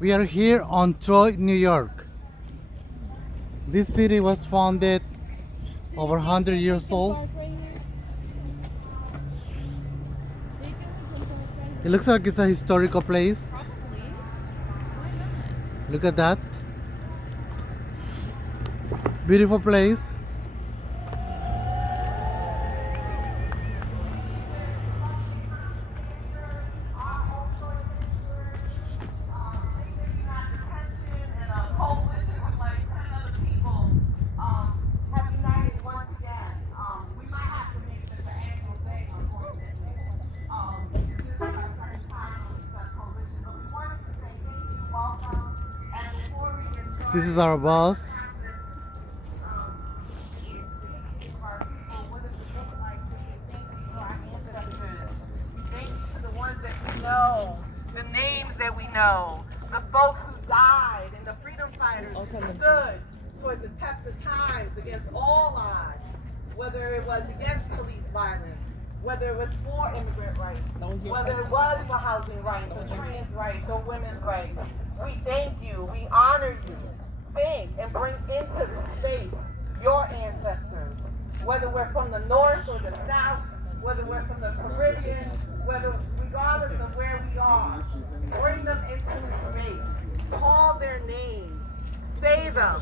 We are here on Troy, New York. This city was founded over 100 years old. It looks like it's a historical place. Look at that. Beautiful place. This is our boss. The names that we know, the folks who died, and the freedom fighters who stood towards the test of times against all odds, whether it was against police violence, whether it was for immigrant rights, whether it was for housing rights, or trans rights, or women's rights. We thank you, we honor you. Think and bring into the space your ancestors, whether we're from the north or the south, whether we're from the Caribbean, whether regardless of where we are, bring them into the space, call their names, say them.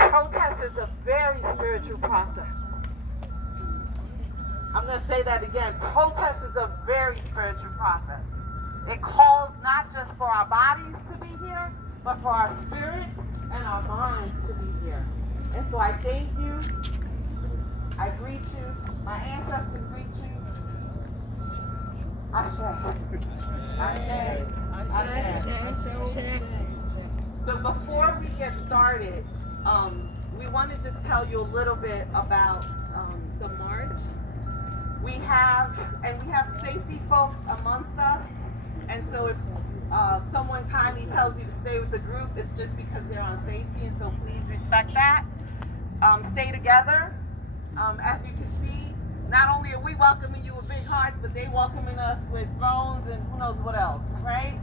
Protest is a very spiritual process. I'm going to say that again. Protest is a very spiritual process. It calls not just for our bodies to be here, but for our spirit and our minds to be here. And so I thank you. I greet you. My ancestors greet you. Ashe. Ashe. Ashe. So before we get started, we wanted to tell you a little bit about the march. We have safety folks amongst us. And so if someone kindly tells you to stay with the group, it's just because they're on safety, and so please respect that. Stay together. As you can see, not only are we welcoming you with big hearts, but they welcoming us with thrones and who knows what else, right?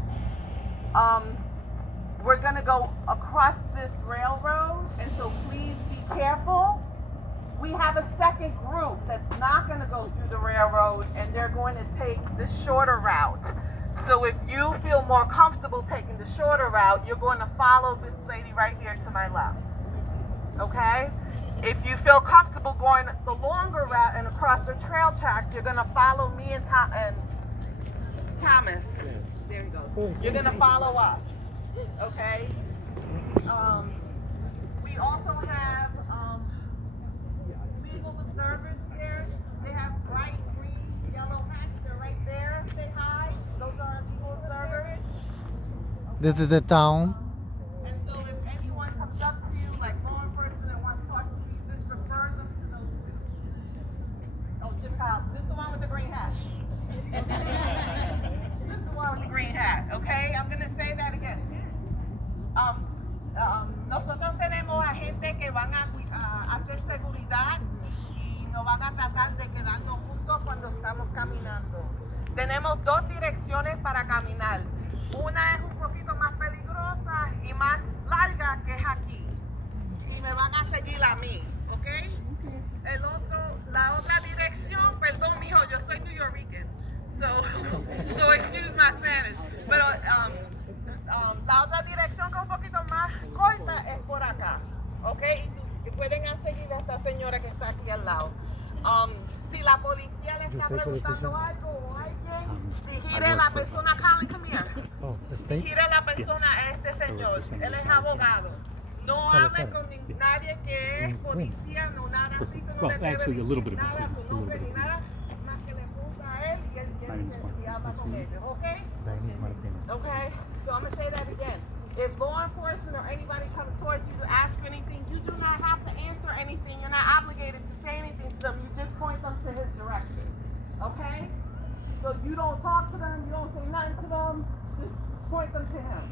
We're gonna go across this railroad, and so please be careful. We have a second group that's not gonna go through the railroad, and they're going to take the shorter route. So if you feel more comfortable taking the shorter route, you're going to follow this lady right here to my left, okay? If you feel comfortable going the longer route and across the trail tracks, you're going to follow me and Thomas. There he goes. You're going to follow us, okay? We also have legal observers here. They have bright green, yellow hats. They're right there. Say hi. Those are our legal observers. This is the town. And so if anyone comes up to you, like law enforcement, and wants to talk to you, just refer them to those two. Oh, just the one with the green hat. Just the one with the green hat, okay? I'm going to say that again. Nosotros tenemos agentes que van a hacer seguridad y nos van a tratar de quedarnos juntos cuando estamos caminando. Tenemos dos direcciones para caminar. Una es un poquito más peligrosa y más larga, que es aquí. Y me van a seguir a mí, ¿ok? La otra dirección, perdón, mijo, yo soy New Yorker, so excuse my Spanish. Pero la otra dirección que es un poquito más corta es por acá, ¿ok? Y pueden seguir a esta señora que está aquí al lado. Si la policía le está preguntando algo o alguien, si gire la persona, Colin, come here. Si gire la persona a este señor, él es abogado. No hable con nadie que es policía, no nada así, que no le debe decir nada, su nombre ni nada, más que le pregunta a él y él habla con ellos, ¿ok? Okay, so I'm going to say that again. If law enforcement or anybody comes towards you to ask you anything, you do not have to answer anything. You're not obligated to say anything to them. You just point them to his direction. Okay? So you don't talk to them, you don't say nothing to them, just point them to him.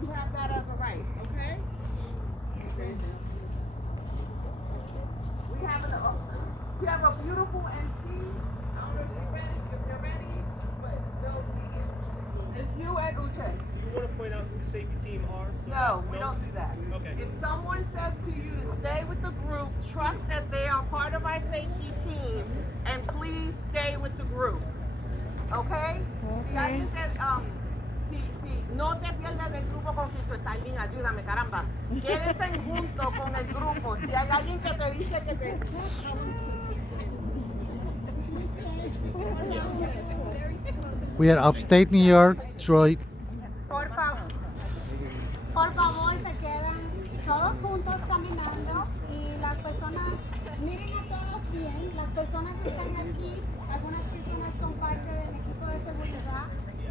You have that as a right, okay? We have a beautiful MC. I don't know if she's ready, if you're ready, but they'll be in. It's you and Uche. You want to point out who the safety team are? No, we don't do that. Okay. If someone says to you to stay with the group, trust that they are part of our safety team, and please stay with the group. Okay? Si alguien te, si no te pierdes del grupo con Cristo, Stalin, ayúdame, caramba. Quédense junto con el grupo. Si hay alguien que te dice que te... We are upstate New York, Detroit. Por favor, se quedan todos juntos caminando y las personas, miren a todos bien, las personas que están aquí, algunas personas son parte del equipo de seguridad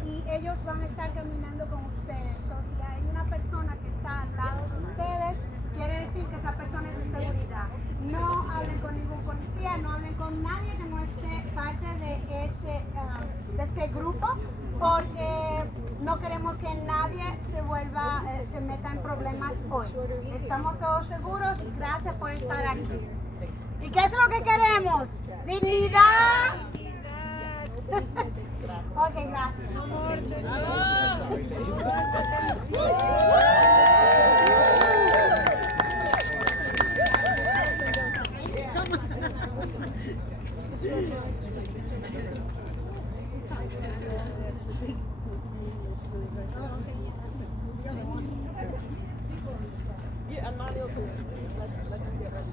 y ellos van a estar caminando con ustedes. O si hay una persona que está al lado de ustedes, quiere decir que esa persona es de seguridad. No hablen con ningún policía, no hablen con nadie que no esté parte de este grupo, porque no queremos que nadie se meta en problemas hoy. Estamos todos seguros y gracias por estar aquí. ¿Y qué es lo que queremos? ¡Dignidad! Ok, gracias. Yeah, and Manuel too. Let's get ready.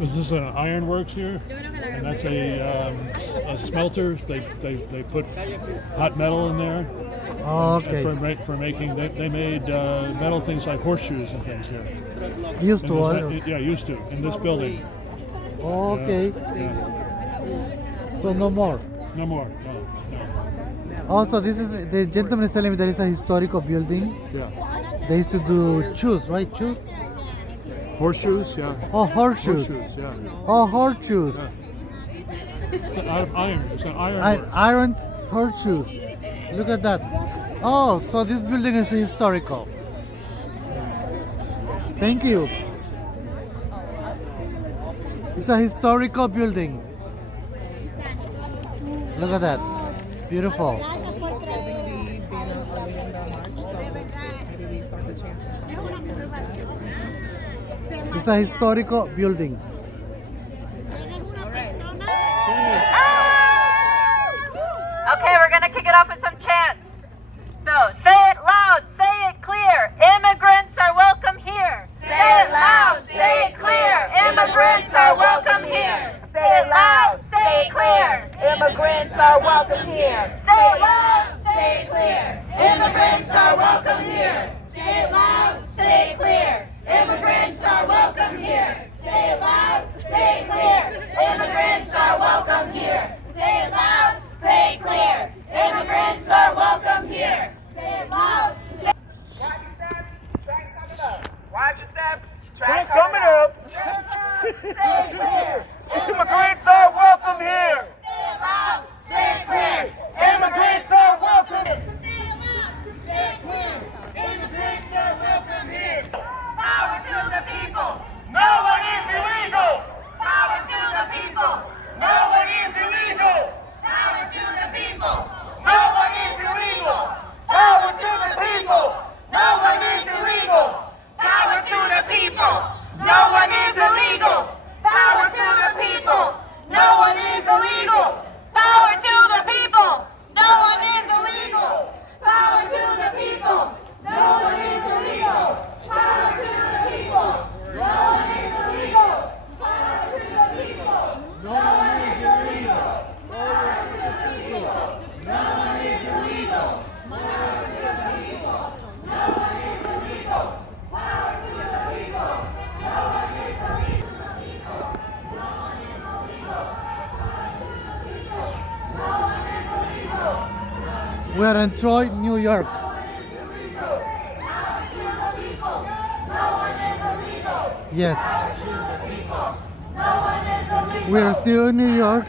Is this an ironworks here? And that's a smelter. They put hot metal in there. Okay. For making, they made metal things like horseshoes and things here. Used In to. this- yeah, used to in this building. Okay. Yeah. So no more. No more. No. Also, this is the gentleman is telling me there is a historical building. Yeah. They used to do shoes, right? Shoes? Horseshoes. Yeah. Oh, horseshoes. Horseshoes. Yeah. Oh, horseshoes. It's out of iron. It's an iron. Iron horseshoes. Look at that. Oh, so this building is historical. Thank you. It's a historical building. Look at that. Beautiful. Gracias por traer. It's a historical building. Okay, we're gonna kick it off with some chants. So, say it loud, say it clear. Immigrants are welcome here. Say it loud, say it clear. Immigrants are welcome here. Say it loud, say it clear. Immigrants are welcome here. Say it loud, say it clear. Immigrants are welcome here. Say it loud, say it clear. Immigrants are welcome here. Say it loud, say it clear. Immigrants are welcome here. Say it loud, say it clear. Immigrants are welcome here. Say it loud. Watch your step. Train coming up. Say it clear. Immigrants are welcome here. Say it loud, say it clear. Immigrants are welcome. Say it clear. Immigrants are welcome here. Power to the people. No one is illegal. Power to the people. No one is illegal. Power to the people. No one is illegal. Power to the people. No one is illegal. Power to the people. No one is illegal. Power to the people. No one is illegal. Power to the people. No one is illegal. Power to the people. No one is illegal. Power to the people. No one is illegal. Power to the people. No one is illegal. Power to the people. No one is illegal. Power to the people. No one is illegal. Power to the people. No one is illegal. No one is illegal. No one is illegal. We are in Detroit, New York. Yes. We are still in New York.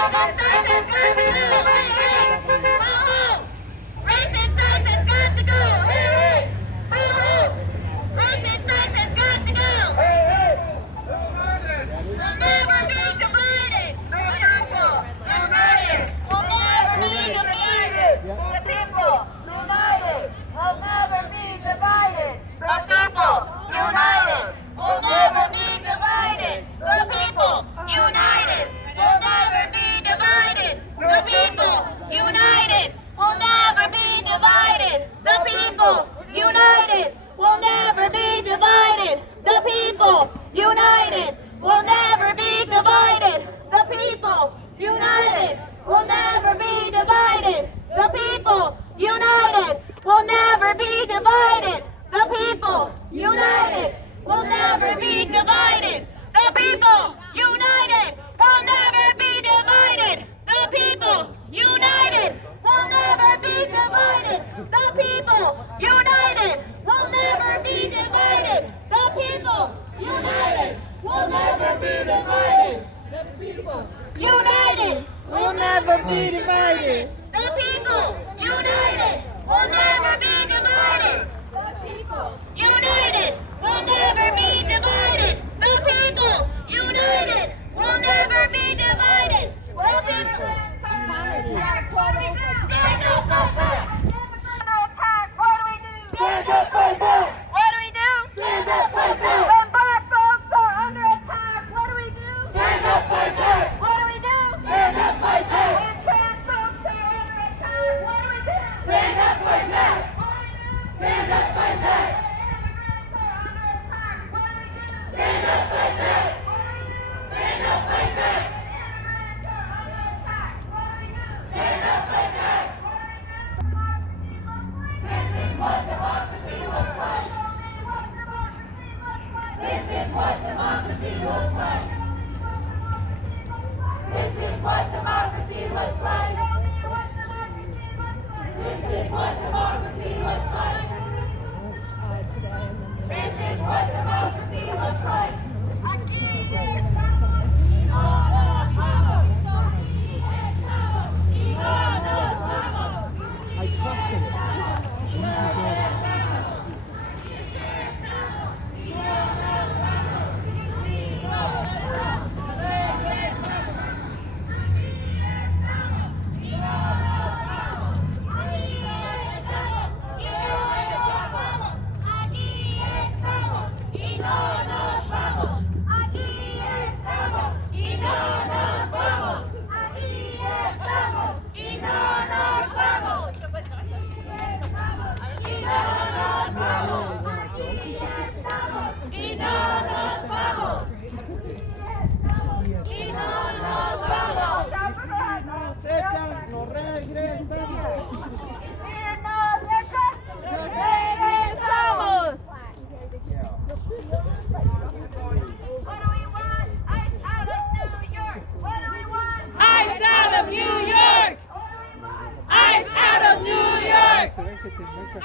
Racist tax has got to go. Hey, hey. Boo-hoo. Racist tax has got to go. Hey, hey. We'll never be divided. The people united. We'll never be divided. The people united. We'll never be divided. The people united. We'll never be divided. The people united. We'll never be divided. The people united. We'll never be divided. The people united. We'll never be divided. The people united. We'll never be divided. The people united. We'll never be divided. The people united. We'll never be divided. The people united. We'll never be divided. The people united. We'll never be divided. The people united. We'll never be divided. The people united. We'll never be divided. The people united. We'll never be divided. The people united. We'll never be divided. The people united. We'll never be divided. The people united. We'll never be divided. The people united. We'll never be divided. The people stand up, fight back. What do we do? Stand up, fight back. What do we do? Stand up, fight back. When black folks are under attack, what do we do? Stand up, fight back. What do we do? Stand up, fight back. When trans folks are under attack, what do we do? Stand up, fight back. What do we do? Stand up, fight back. Stand up, fight back. Stand up, fight back. Stand up, fight back. This is what democracy looks like. This is what democracy looks like. This is what democracy looks like. This is what democracy looks like. This is what democracy looks like. I trust in it.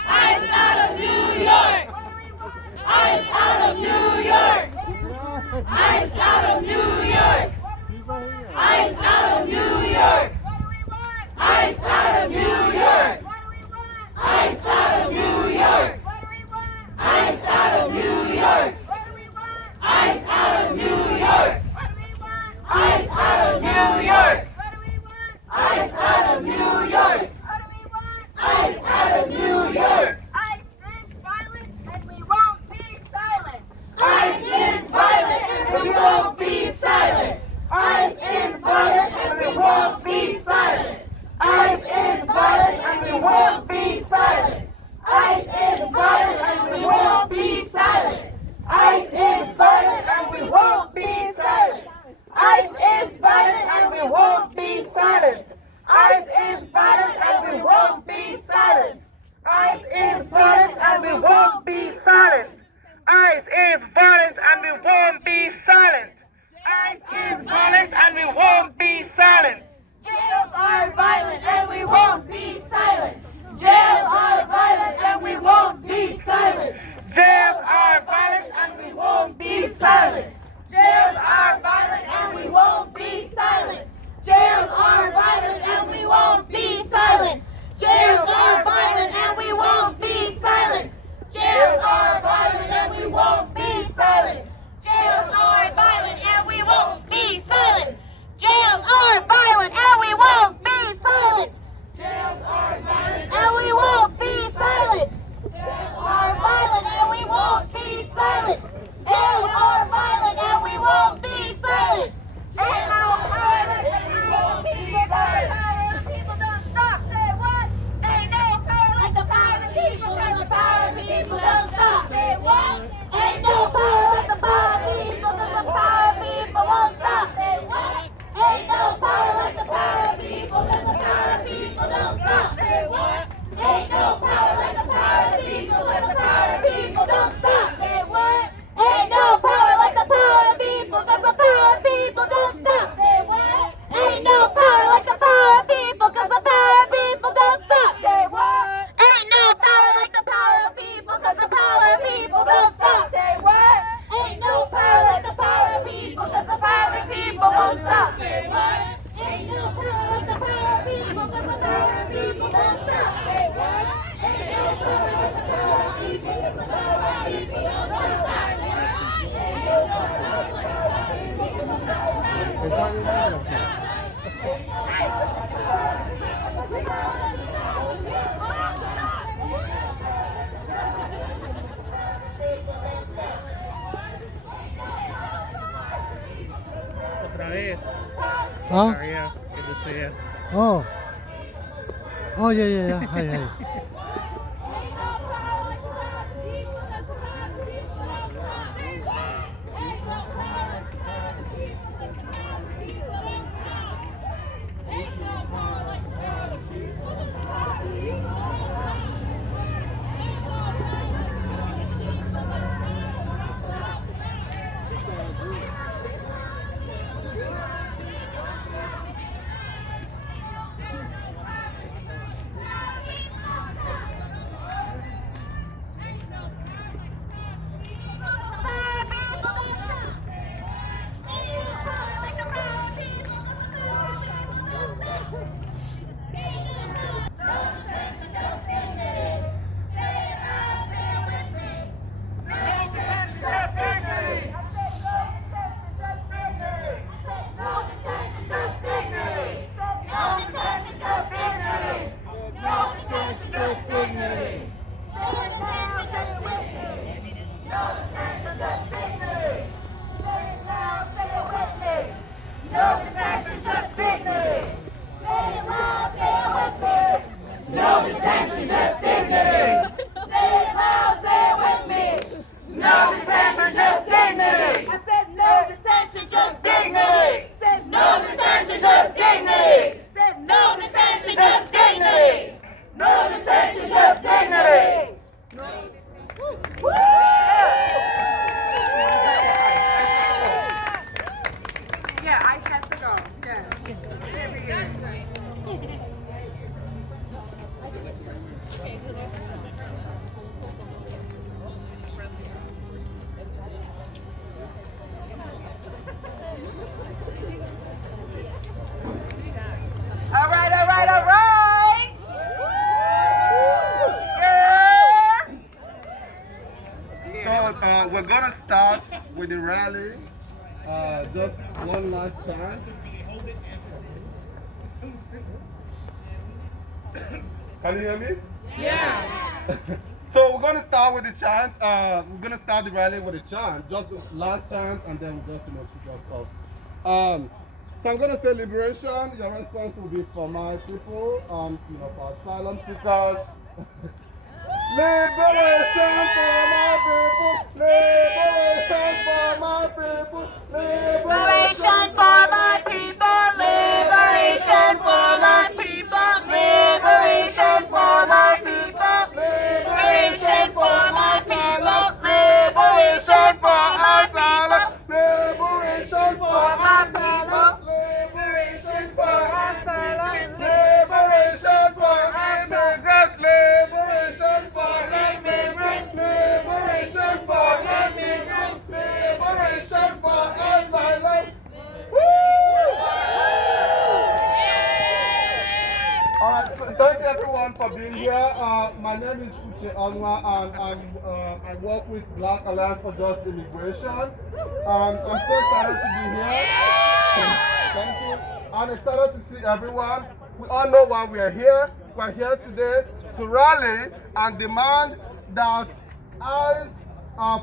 Ice out of New York! Ice out of New York! Ice out of New York! Ice out of New York! Ice out of New York! Ice out of New York! Ice out of New York! Ice out of New York! Ice out of New York! Ice out of New York! Ice out of New York! Ice is violent and we won't be silent! Ice is violent and we won't be silent! Ice is violent and we won't be silent! Ice is violent and we won't be silent! Ice is violent and we won't be silent! Ice is violent and we won't be silent! Ice is violent and we won't be silent! Ice is violent and we won't be silent! Ice is violent and we won't be silent! Ice is violent and we won't be silent! Ice is violent and we won't be silent! Jails are violent and we won't be silent! Jails are violent and we won't be silent! Jails are violent and we won't be silent! Jails are violent and we won't be silent! Jails don't stop. Say what? Ain't no power like the power of people, 'cause the power of people don't stop. Say what? Ain't no power like the power of people, 'cause the power of people don't stop. Ain't no power like the power of people, 'cause the power of people don't stop. Otra vez. Huh? Maria, good to see you. Oh. Oh, yeah. Hi. Yeah, ice has to go. Yes. Every year. All right. So we're gonna start with the rally. Just one last chance. Can you hear me? Yeah. So we're gonna start with the chant. We're gonna start the rally with a chant, just the last chant, and then we'll just kick us off. So I'm gonna say liberation. Your response will be for my people, for asylum seekers. Liberation for my people. Liberation for my people. Liberation for my people, liberation for my people, liberation for my people, liberation for my people, liberation for my people, Liberation for asylum, liberation for asylum, liberation for immigrants, liberation for immigrants, liberation for immigrants, liberation for asylum. Alright, so thank you everyone for being here. My name is Uche Onwa, and I work with Black Alliance for Just Immigration. I'm so excited to be here. Thank you. I'm excited to see everyone. We all know why we are here. We're here today to rally and demand that ICE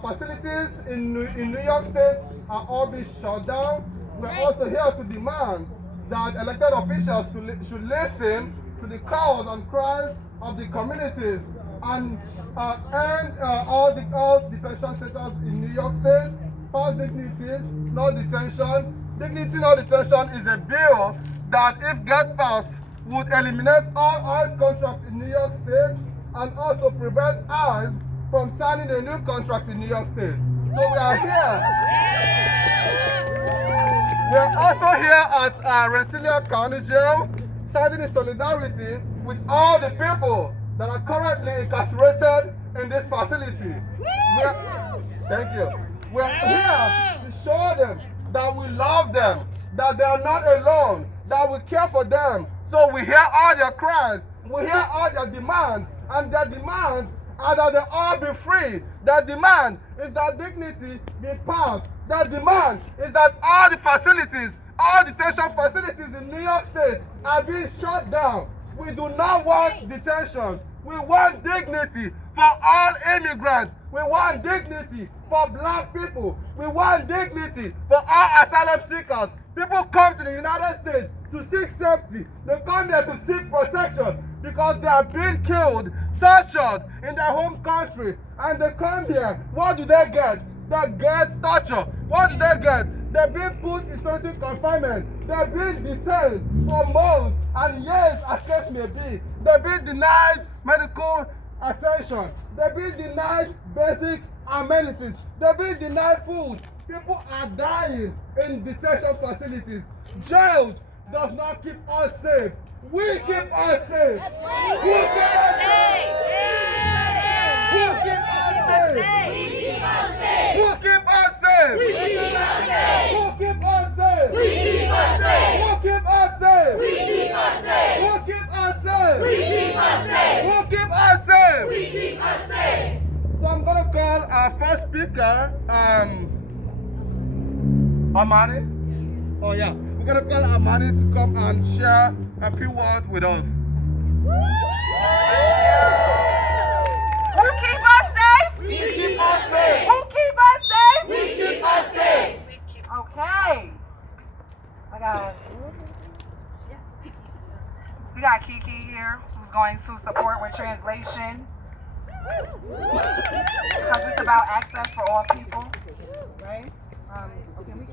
facilities in New York State are all be shut down. We're also here to demand that elected officials should listen to the calls and cries of the communities and end all detention centers in New York State. Pass dignities, no detention. Dignity, no detention is a bill that, if get passed, would eliminate all ICE contracts in New York State and also prevent ICE from signing a new contract in New York State. So we are here. We are also here at Rensselaer County Jail, standing in solidarity with all the people that are currently incarcerated in this facility. Thank you. We are here to show them that we love them, that they are not alone, that we care for them. So we hear all their cries, we hear all their demands, and their demands are that they all be free. Their demand is that dignity be passed. Their demand is that all the facilities, all detention facilities in New York State are being shut down. We do not want detention. We want dignity for all immigrants. We want dignity for black people. We want dignity for all asylum seekers. People come to the United States to seek safety. They come here to seek protection because they are being killed, tortured in their home country. And they come here. What do they get? They get torture. What do they get? They're being put in solitary confinement. They're being detained for months and years, as case may be. They're being denied medical attention. They're being denied basic amenities. They're being denied food. People are dying in detention facilities. Jails does not keep us safe. We keep us safe. Who keep us safe? Who keep us safe? Who keep us safe? Who keep us safe? Who keep us safe? Who keep us safe? Who keep us safe? Who keep us safe? So I'm gonna call our first speaker, Amani. Oh yeah, we're gonna call Amani to come and share a few words with us. Who keep us safe? We keep us safe. Who keep us safe? We keep us safe. Okay. We got Kiki here who's going to support with translation. Because it's about access for all people. Right? Okay, we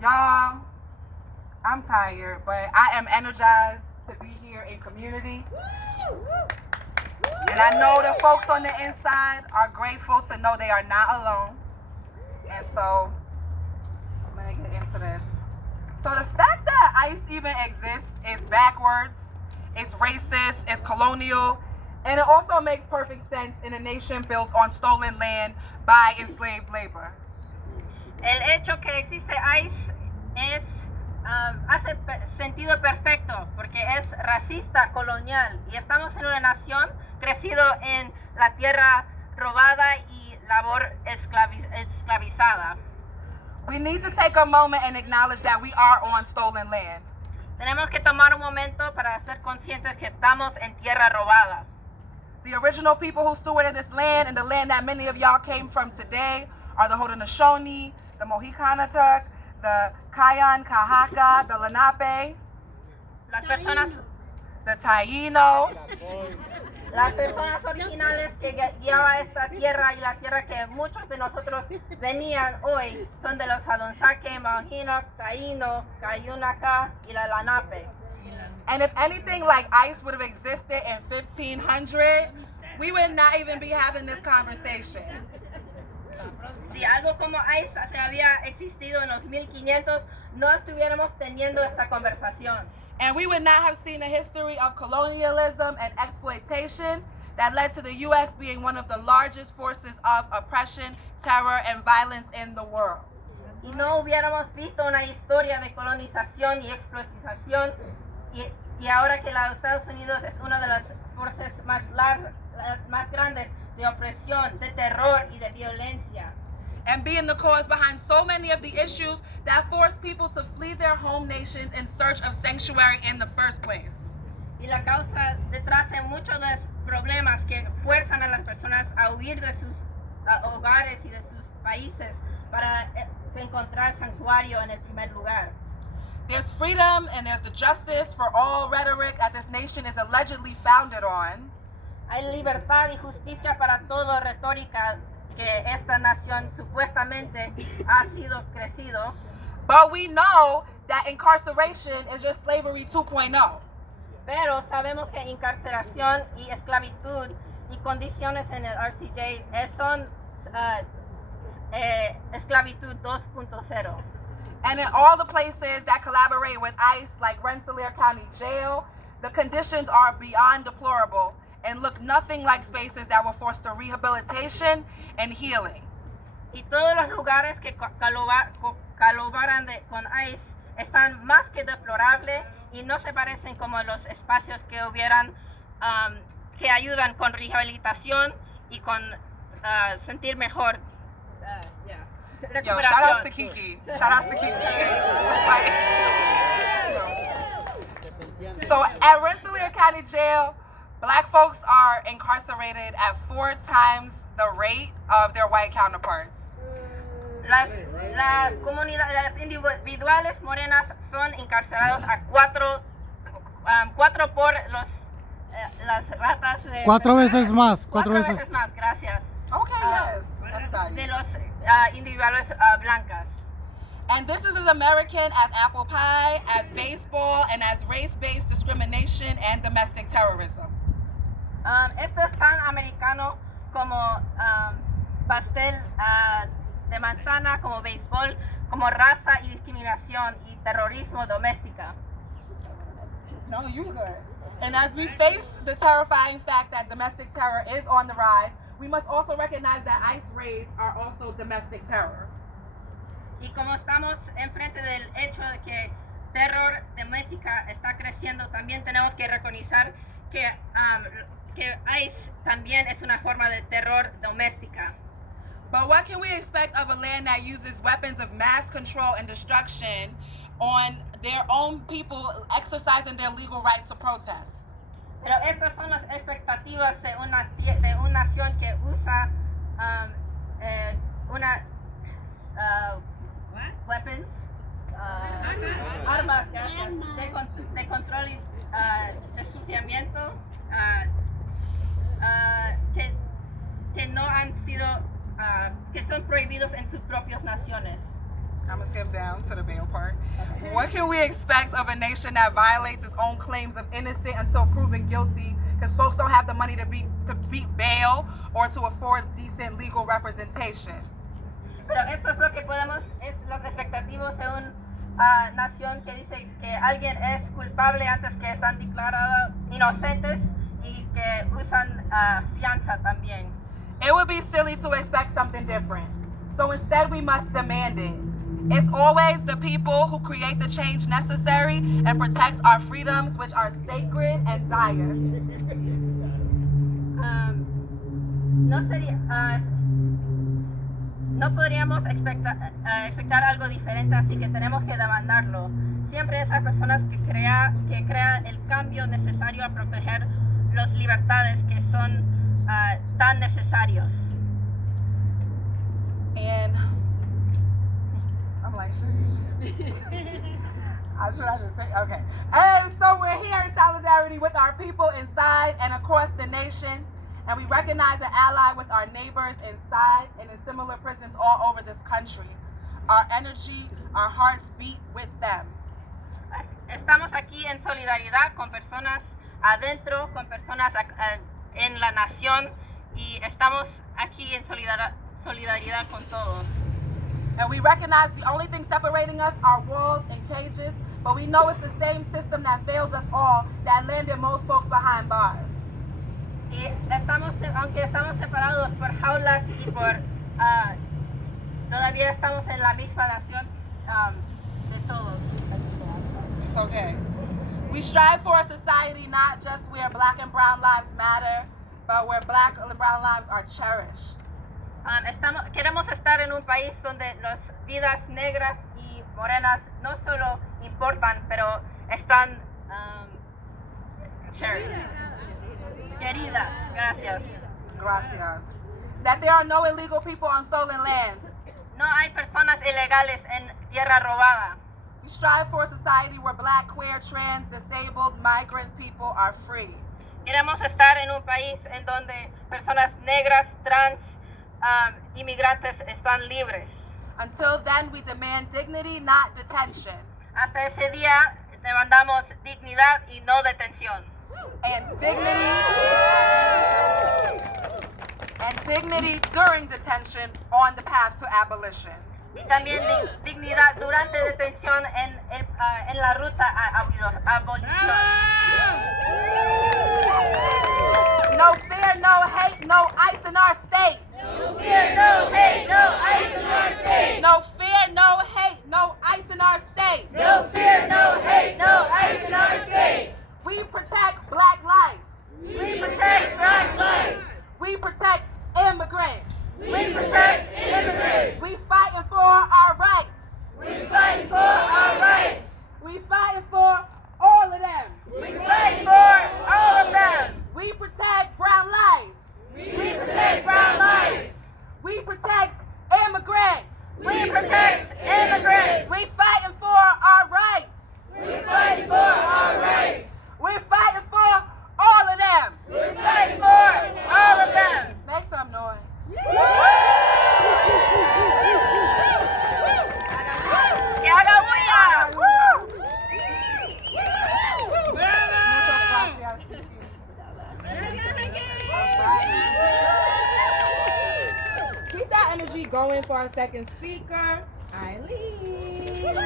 Y'all, I'm tired, but I am energized to be here in community. And I know the folks on the inside are grateful to know they are not alone. And so, I'm going to get into this. So the fact that ICE even exists is backwards, it's racist, it's colonial, and it also makes perfect sense in a nation built on stolen land by enslaved labor. El hecho que existe ICE hace sentido perfecto porque es racista, colonial y estamos en una nación crecido en la tierra robada y labor esclavizada. We need to take a moment and acknowledge that we are on stolen land. Tenemos que tomar un momento para ser conscientes que estamos en tierra robada. The original people who stewarded this land and the land that many of y'all came from today are the Haudenosaunee, the Mohicanatuck, the Kayan, Kahaka, the Lenape, the Taíno. Las personas originales que guiaban esta tierra y la tierra que muchos de nosotros venían hoy son de los Haudenosaunee, Mohinoc, Taíno, Cayunaca y la Lenape. And if anything like ICE would have existed in 1500, we would not even be having this conversation. Si algo como ICE se había existido en los 1500, no estuviéramos teniendo esta conversación. And we would not have seen a history of colonialism and exploitation that led to the U.S. being one of the largest forces of oppression, terror, and violence in the world. Y no hubiéramos visto una historia de colonización y explotación y ahora que los Estados Unidos es una de las fuerzas más grandes de opresión, de terror y de violencia. And being the cause behind so many of the issues that force people to flee their home nations in search of sanctuary in the first place. Y la causa detrás de muchos de los problemas que fuerzan a las personas a huir de sus hogares y de sus países para encontrar santuario en el primer lugar. There's freedom and there's the justice for all rhetoric that this nation is allegedly founded on. Hay libertad y justicia para todo retórica que esta nación supuestamente ha sido crecido. But we know that incarceration is just slavery 2.0. Pero sabemos que encarcelación y esclavitud y condiciones en el RCJ son esclavitud 2.0. And in all the places that collaborate with ICE, like Rensselaer County Jail, the conditions are beyond deplorable and look nothing like spaces that will foster rehabilitation and healing. y todos los lugares que colaboran con ICE están más que deplorables y no se parecen como los espacios que hubieran que ayudan con rehabilitación y con sentir mejor. Yo, shout out to Kiki. Shout out to Kiki. So at Rensselaer County Jail, Black folks are incarcerated at 4 times the rate of their white counterparts. Las comunidades individuales morenas son encarcelados a 4 por las ratas de... 4 veces más, 4 veces más, gracias. Okay, yes, everybody. De los individuales blancas. And this is as American as apple pie, as baseball, and as race-based discrimination and domestic terrorism. Esto es tan americano como pastel de manzana, como béisbol, como raza y discriminación y terrorismo doméstica. No, you good. And as we face the terrifying fact that domestic terror is on the rise, we must also recognize that ICE raids are also domestic terror. Y como estamos enfrente del hecho de que terror doméstica está creciendo, también tenemos que reconocer que ICE también es una forma de terror doméstica. But what can we expect of a land that uses weapons of mass control and destruction on their own people exercising their legal right to protest? Pero estas son las expectativas de una nación que usa weapons, armas de control y de suciamiento que no han sido, que son prohibidos en sus propias naciones. I'm gonna skip down to the bail part. Okay. What can we expect of a nation that violates its own claims of innocent until proven guilty because folks don't have the money to beat bail or to afford decent legal representation? Pero esto es lo que es lo expectativo de una nación que dice que alguien es culpable antes que están declarados inocentes y que usan fianza también. It would be silly to expect something different. So instead we must demand it. It's always the people who create the change necessary and protect our freedoms, which are sacred and dire. No podríamos expectar algo diferente, así que tenemos que demandarlo. Siempre esas personas que crean el cambio necesario a proteger las libertades que son tan necesarios. And I'm like, should I just say? Okay. And so we're here in solidarity with our people inside and across the nation. And we recognize and ally with our neighbors inside and in similar prisons all over this country. Our energy, our hearts beat with them. Estamos aquí en solidaridad con personas adentro, con personas en la nación, y estamos aquí en solidaridad con todos. And we recognize the only thing separating us are walls and cages, but we know it's the same system that fails us all that landed most folks behind bars. Y aunque estamos separados por jaulas y por todavía estamos en la misma nación de todos. It's okay. We strive for a society not just where black and brown lives matter, but where black and brown lives are cherished. Queremos estar en un país donde las vidas negras y morenas no solo importan, pero están queridas. Gracias. Gracias. That there are no illegal people on stolen land. No hay personas ilegales en tierra robada. We strive for a society where black, queer, trans, disabled, migrant people are free. Queremos estar en un país en donde personas negras, trans, inmigrantes están libres. Until then, we demand dignity, not detention. Hasta ese día demandamos dignidad y no detención. And dignity during detention on the path to abolition. Y también dignidad durante detención en la ruta a abolición. No fear, no hate, no ICE in our state. No fear, no hate, no ICE for our second speaker, Eileen.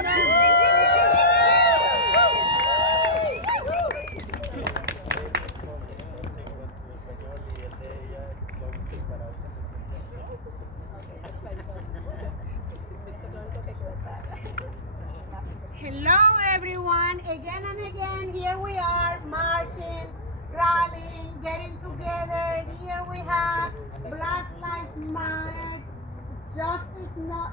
Hello everyone, again and again, here we are marching, rallying, getting together. Here we have Black Lives Matter, justice not,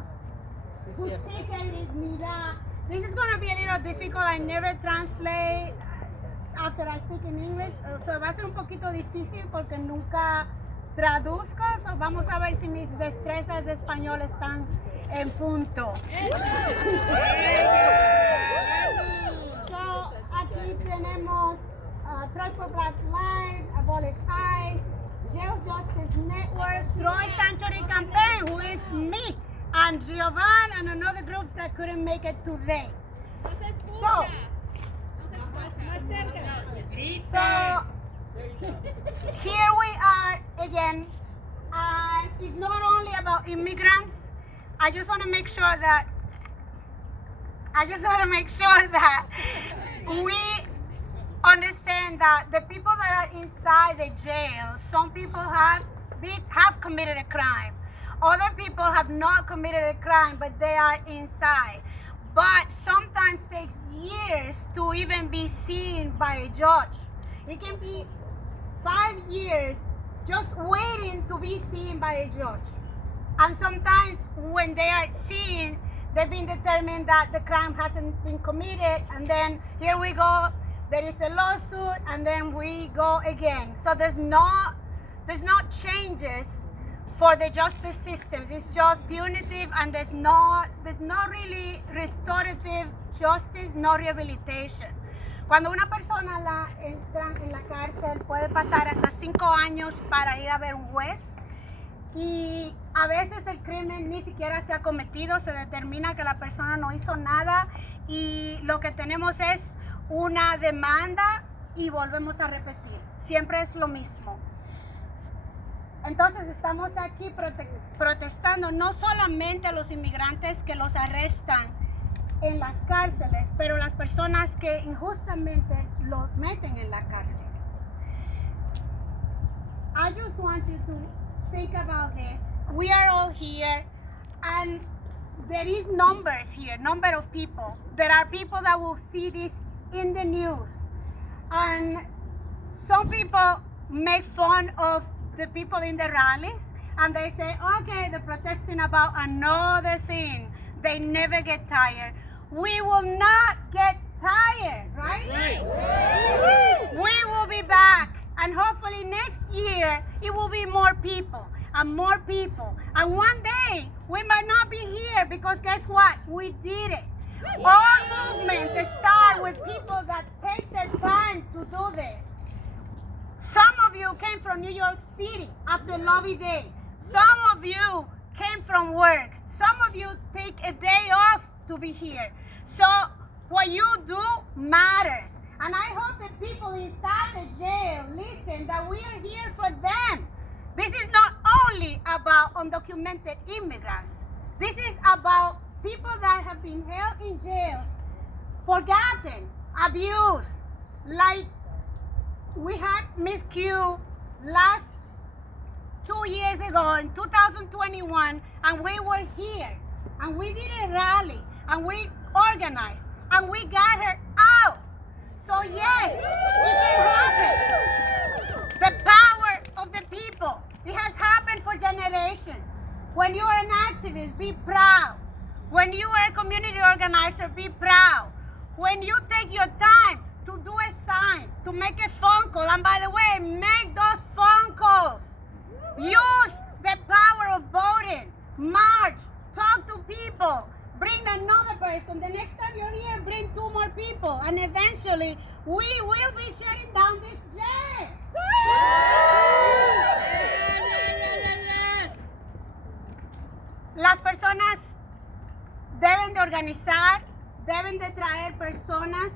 justicia y dignidad. This is going to be a little difficult, I never translate after I speak in English, so va a ser un poquito difícil porque nunca traduzco, so vamos a ver si mis destrezas de español están en punto. So, aquí tenemos Try for Black Lives, Abolish ICE, Jail Justice Network, Troy Sanctuary Campaign, who is me, and Giovanni, and another group that couldn't make it today. So, here we are again, and it's not only about immigrants. I just want to make sure that we understand that the people that are inside the jail, some people have committed a crime. Other people have not committed a crime, but they are inside. But sometimes takes years to even be seen by a judge. It can be 5 years just waiting to be seen by a judge. And sometimes when they are seen, they've been determined that the crime hasn't been committed, and then here we go, there is a lawsuit, and then we go again. So there's not changes for the justice system. It's just punitive, and there's not really restorative justice, no rehabilitation. Cuando una persona la entra en la cárcel, puede pasar hasta 5 años para ir a ver un juez. Y a veces el crimen ni siquiera se ha cometido, se determina que la persona no hizo nada y lo que tenemos es una demanda y volvemos a repetir. Siempre es lo mismo. Entonces estamos aquí protestando no solamente a los inmigrantes que los arrestan en las cárceles, pero las personas que injustamente los meten en la cárcel. I just want you to think about this. We are all here, and there is numbers here, number of people. There are people that will see this in the news, and some people make fun of the people in the rallies, and they say, okay, they're protesting about another thing. They never get tired. We will not get tired, right? That's right. We will be back, and hopefully next year it will be more people and more people. And one day we might not be here because guess what? We did it. All movements start with people that take their time to do this. Some of you came from New York City after Lobby Day. Some of you came from work. Some of you take a day off to be here. So what you do matters. And I hope that people inside the jail listen that we are here for them. This is not only about undocumented immigrants. This is about people that have been held in jails, forgotten, abused. Like we had Miss Q last 2 years ago in 2021, and we were here, and we did a rally, and we organized, and we got her out. So yes, it can happen. The power of the people. It has happened for generations. When you are an activist, be proud. When you are a community organizer, be proud. When you take your time to do a sign, to make a phone call, and by the way, make those phone calls. Use the power of voting. March, talk to people, bring another person. The next time you're here, bring 2 more people, and eventually we will be shutting down this jail. Las personas deben de organizar, deben de traer personas.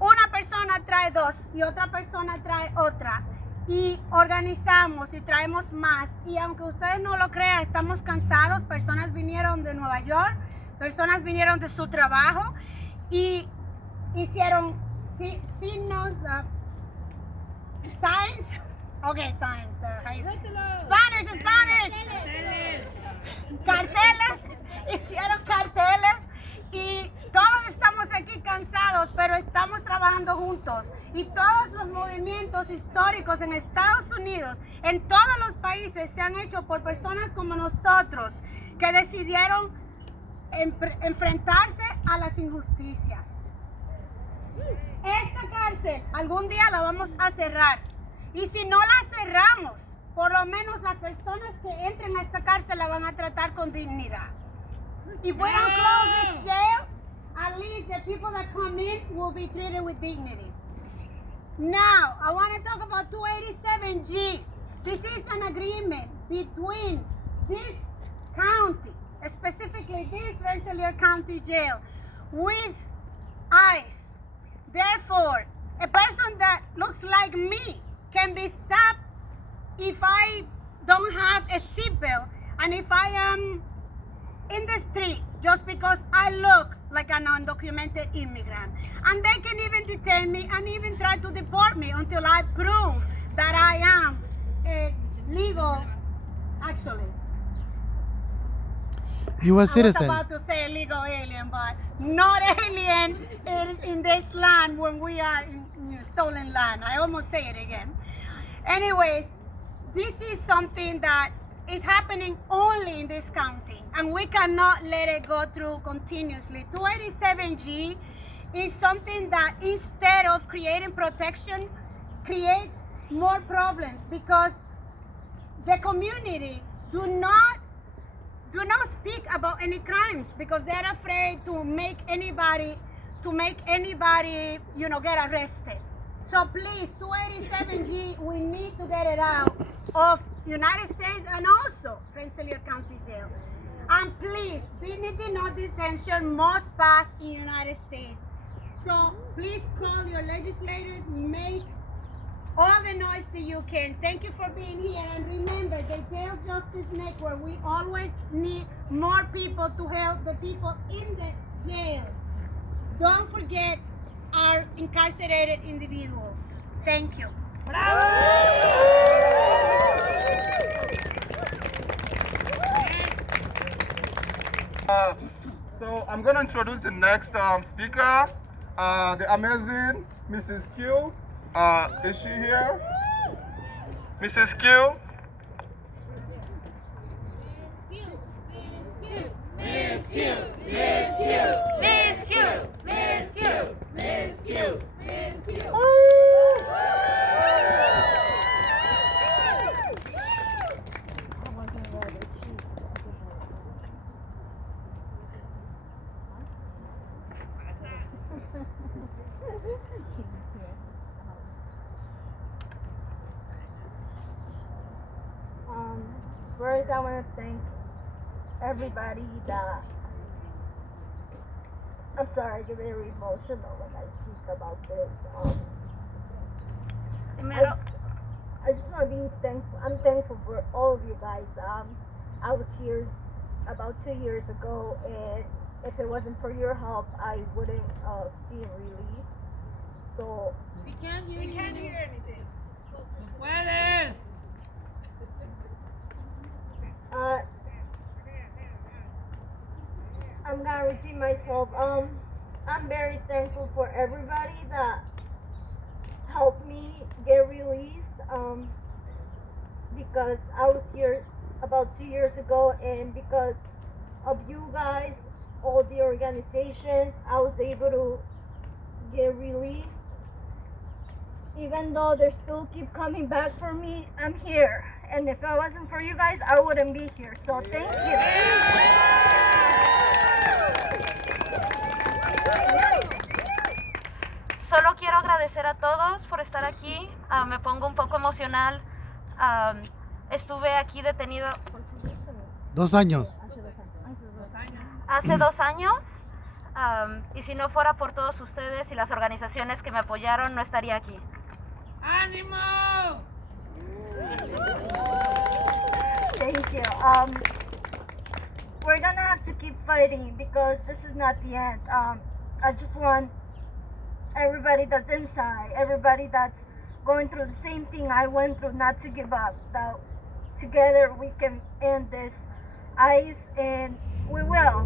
Una persona trae 2 y otra persona trae otra. y organizamos y traemos más. Y aunque ustedes no lo crean, estamos cansados. Personas vinieron de Nueva York, personas vinieron de su trabajo y hicieron signos, signs, okay, signs, Spanish, carteles, hicieron carteles y todos estamos aquí cansados, pero estamos trabajando juntos. Y todos los movimientos históricos en Estados Unidos, en todos los países, se han hecho por personas como nosotros que decidieron enfrentarse a las injusticias. Esta cárcel algún día la vamos a cerrar. Y si no la cerramos, por lo menos las personas que entren a esta cárcel la van a tratar con dignidad. If we don't close this jail, at least the people that come in will be treated with dignity. Now, I want to talk about 287G. This is an agreement between this county, specifically this Rensselaer County Jail, with ICE. Therefore, a person that looks like me can be stopped if I don't have a seatbelt and if I am in the street just because I look like an undocumented immigrant. And they can even detain me and even try to deport me until I prove that I am a legal, actually. U.S. I citizen. was about to say illegal alien, but not alien in this land when we are in stolen land. I almost say it again. Anyways, this is something that is happening only in this county, and we cannot let it go through continuously. 287G is something that instead of creating protection, creates more problems because the community do not speak about any crimes because they're afraid to make anybody get arrested. So please, 287G, we need to get it out of United States and also Rensselaer County Jail. And please, dignity, no detention must pass in United States. So please call your legislators, make all the noise that you can. Thank you for being here. And remember, the Jail Justice Network, we always need more people to help the people in the jail. Don't forget our incarcerated individuals. Thank you. So I'm going to introduce the next speaker, the amazing Mrs. Q. Is she here? Mrs. Q? Miss Q, Miss Q, Miss Q, Miss Q, Miss Q, Miss Q. First, I want to thank everybody that. I'm sorry, I get very emotional when I speak about this. I just want to be thankful. I'm thankful for all of you guys. I was here about 2 years ago, and if it wasn't for your help, I wouldn't be released. So We can't hear anything. I'm gonna repeat myself. I'm very thankful for everybody that helped me get released. Because I was here about 2 years ago, and because of you guys, all the organizations, I was able to get released. Even though they still keep coming back for me, I'm here. And if it wasn't for you guys, I wouldn't be here. So thank you. Solo quiero agradecer a todos por estar aquí. Me pongo un poco emocional. Estuve aquí detenido 2 años. hace 2 años. Y si no fuera por todos ustedes y las organizaciones que me apoyaron, no estaría aquí. ¡Ánimo! Thank you. We're gonna have to keep fighting because this is not the end. I just want everybody that's inside, everybody that's going through the same thing I went through, not to give up. That together we can end this ice, and we will.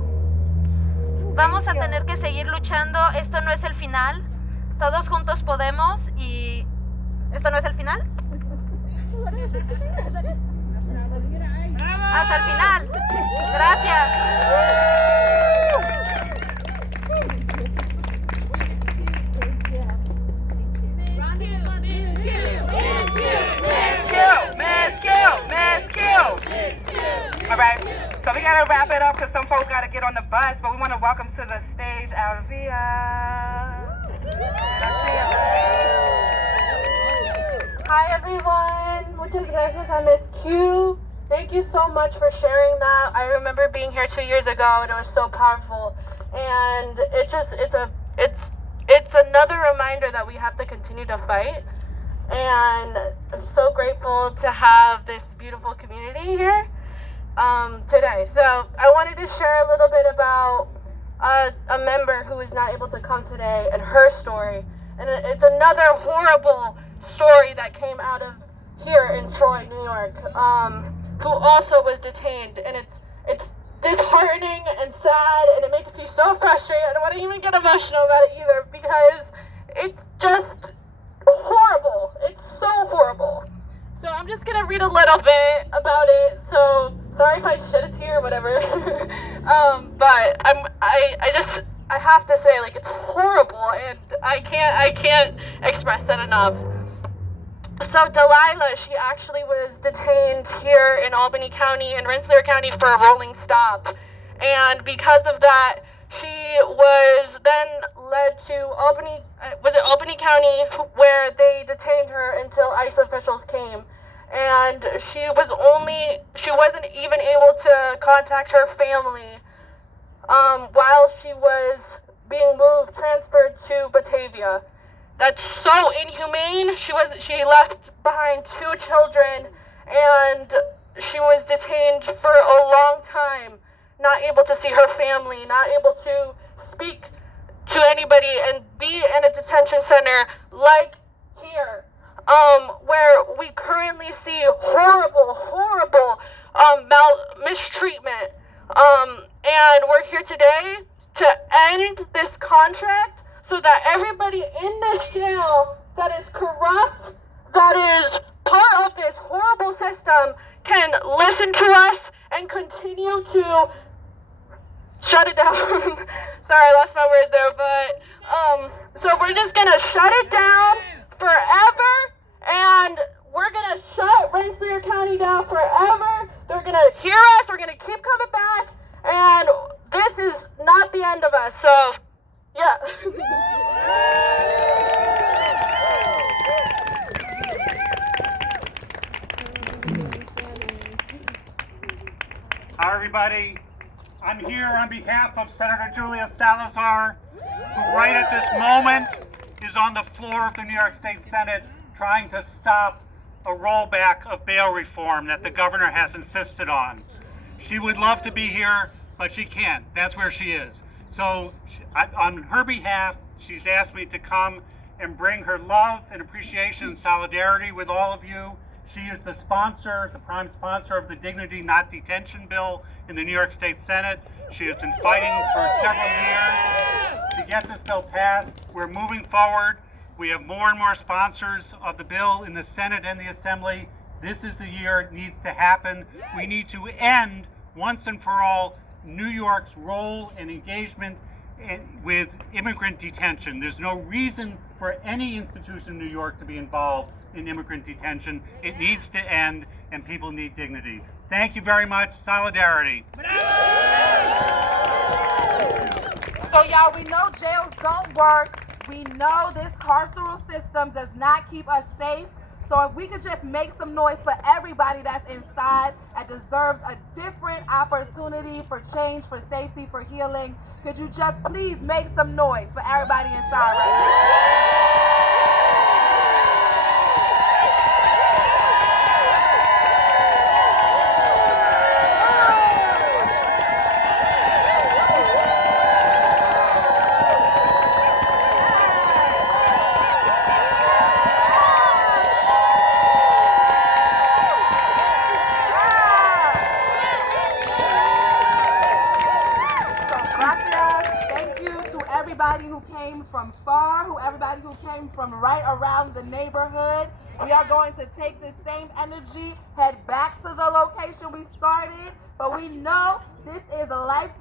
Vamos a tener que seguir luchando. Esto no es el final. Todos juntos podemos y esto no es el final. Hasta el final. Gracias. All right, so we gotta wrap it up because some folks gotta get on the bus, but we want to welcome to the stage Alvia. Hi everyone, muchas gracias a Miss Q. Thank you so much for sharing that. I remember being here 2 years ago and it was so powerful. And it's another reminder that we have to continue to fight. And I'm so grateful to have this beautiful community here today. So I wanted to share a little bit about a member who is not able to come today and her story. And it's another horrible story that came out of here in Troy, New York, who also was detained. And it's disheartening and sad, and it makes me so frustrated. I don't want to even get emotional about it either because it's just horrible. It's so horrible. So I'm just gonna read a little bit about it. So sorry if I shed a tear or whatever. But I have to say, like, it's horrible, and I can't express that enough. So Delilah, she actually was detained here in Albany County and Rensselaer County for a rolling stop, and because of that, she was then led to Albany County, where they detained her until ICE officials came. And she wasn't even able to contact her family while she was being transferred to Batavia. That's so inhumane. She left behind 2 children, and she was detained for a long time, not able to see her family, not able to speak to anybody, and be in a detention center like here, where we currently see horrible mistreatment. And we're here today to end this contract so that everybody in this jail that is corrupt, that is part of this horrible system, can listen to us and continue to shut it down. Sorry, I lost my words there, but so we're just gonna shut it down forever, and we're gonna shut Rensselaer County down forever. They're gonna hear us, we're gonna keep coming back, and this is not the end of us, so yeah. Hi everybody, I'm here on behalf of Senator Julia Salazar, who right at this moment is on the floor of the New York State Senate trying to stop a rollback of bail reform that the governor has insisted on. She would love to be here, but she can't. That's where she is. So on her behalf, she's asked me to come and bring her love and appreciation and solidarity with all of you. She is the sponsor, the prime sponsor of the Dignity Not Detention bill in the New York State Senate. She has been fighting for several years to get this bill passed. We're moving forward. We have more and more sponsors of the bill in the Senate and the Assembly. This is the year it needs to happen. We need to end, once and for all, New York's role and engagement with immigrant detention. There's no reason for any institution in New York to be involved in immigrant detention. It needs to end, and people need dignity. Thank you very much. Solidarity. So y'all, we know jails don't work. We know this carceral system does not keep us safe. So if we could just make some noise for everybody that's inside and deserves a different opportunity for change, for safety, for healing, could you just please make some noise for everybody inside right now? from far, everybody who came from right around the neighborhood. We are going to take this same energy, head back to the location we started, but we know this is a lifetime.